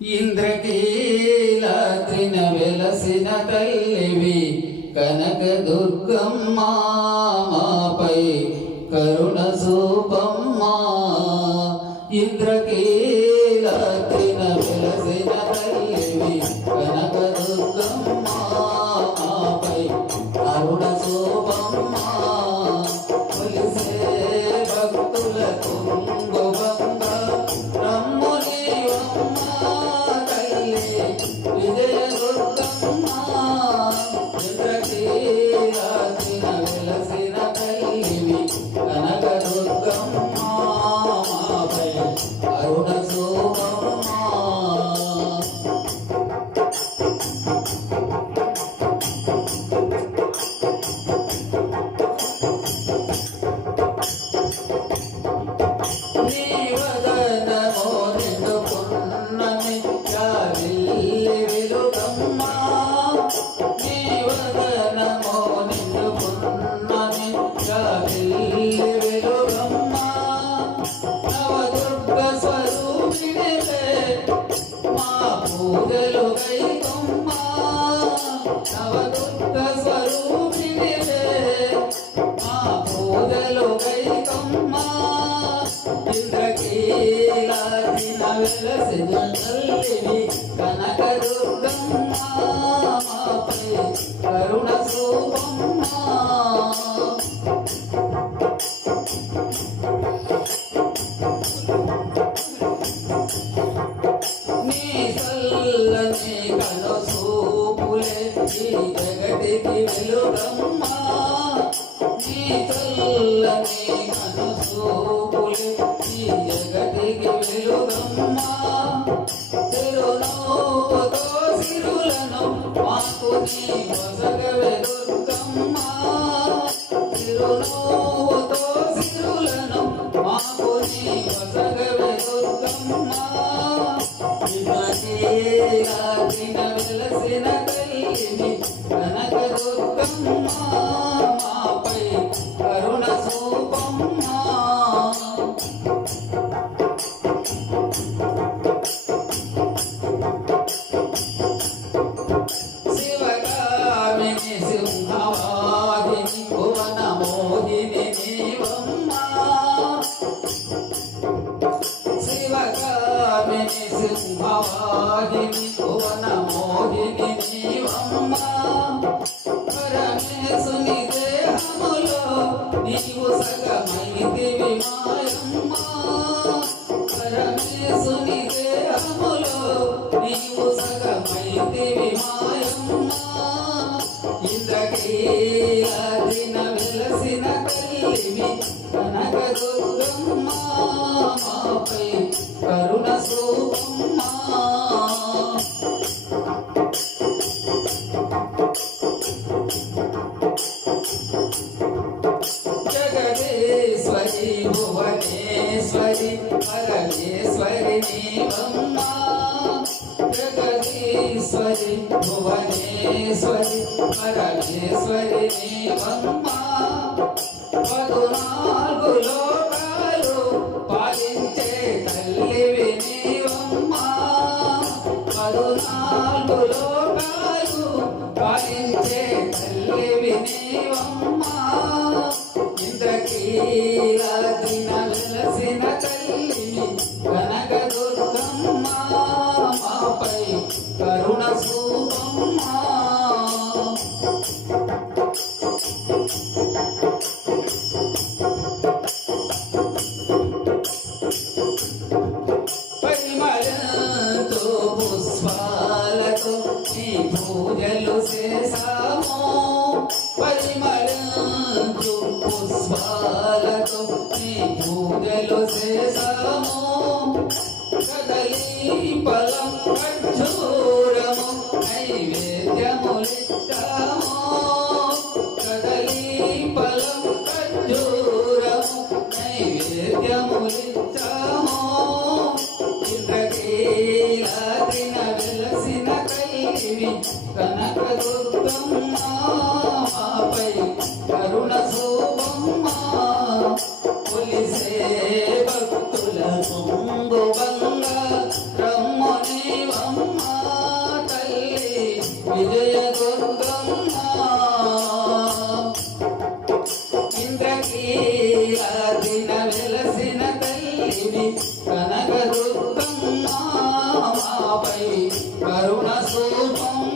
ఇంద్రకీలాద్రిన వెలసిన తల్లివి కనకదుర్గమ్మ మాపై కరుణ చూపమ్మా. ఇంద్రకీలాద్రిన వెలసిన తల్లివి కనకదుర్గమ్మ మాపై కరుణ చూపమ్మా. కొలిసే భక్తుల కుంగుబంగ రమ్ము నీవమ్మ తల్లి విజయదుర్గమ్మ. ఇంద్రకీలాద్రిన వెలసిన తల్లివి కనకదుర్గమ్మ మాపై కరుణ చూపమ్మా. పూజలు గైకొమ్మ నవదుర్గ స్వరూపిణివే మా పూజలు గైకొమ్మ. ఇంద్రకీలాద్రిన వెలసిన తల్లివి కనకదుర్గమ్మ మాపై కరుణ చూపమ్మా. చల్లని కనుసూపులే ఈ జగతికి వెలుగమ్మ. నీ చల్లని కనుసూపులే ఈ జగతికి వెలుగమ్మ. చిరునవ్వుతో సిరులను మాకు నీ వసగవే దుర్గమ్మ. చిరునవ్వుతో సిరులను మాకు నీ వసగవే దుర్గమ్మ. ఇంద్రకీలాద్రిన వెలసిన తల్లివి కనకదుర్గమ్మ మాపై కరుణ చూపమ్మా. శివగామిని సింహవాహిని భువన మోహిని నీవమ్మ. శివగామిని సింహవాహిని భువన మోహిని నీవమ్మ. పరమేశుని దేహములో నీవు సగమైతివి మాయమ్మ. పరమేశుని దేహములో నీవు సగమైతివి మాయమ్మ. ఇంద్రకీలాద్రిన వెలసిన తల్లివి కనకదుర్గమ్మ మాపై కరుణ చూపమ్మా. జగదీశ్వరి భువనేశ్వరి పరమేశ్వరి నీవమ్మ. జగదీశ్వరి భువనేశ్వరి పరమేశ్వరి నీవమ్మ. 14 లోకాలు పాలించే తల్లివి నీవమ్మ. 14 లోకాలు పాలించే తల్లివి నీవమ్మ. ఇంద్రకీలాద్రిన వెలసిన తల్లివి కనకదుర్గమ్మ మాపై కరుణ చూపమ్మా. పరిమళంతో పుష్పాలతో నీ పూజలు చేసాము. పరిమళంతో పుష్పాలతో నీ పూజలు చేసాము. కదలీ ఫలం ఖర్జూరము నైవేద్యములిచ్చాము. కదలీ ఫలం ఖర్జూరము నైవేద్యములిచ్చాము. ఇంద్రకీలాద్రిన వెలసిన తల్లివి కనకదుర్గమ్మ మాపై కరుణ చూపమ్మా. కొలిసే భక్తుల పొంగు బంగ రమ్ము నీవ విజయ దుర్గమ్మ ఇంద్రకీలాదిన వెలసిన తల్లివి కనక దుర్గమ్మ మాపై కరుణ సూపమ్మ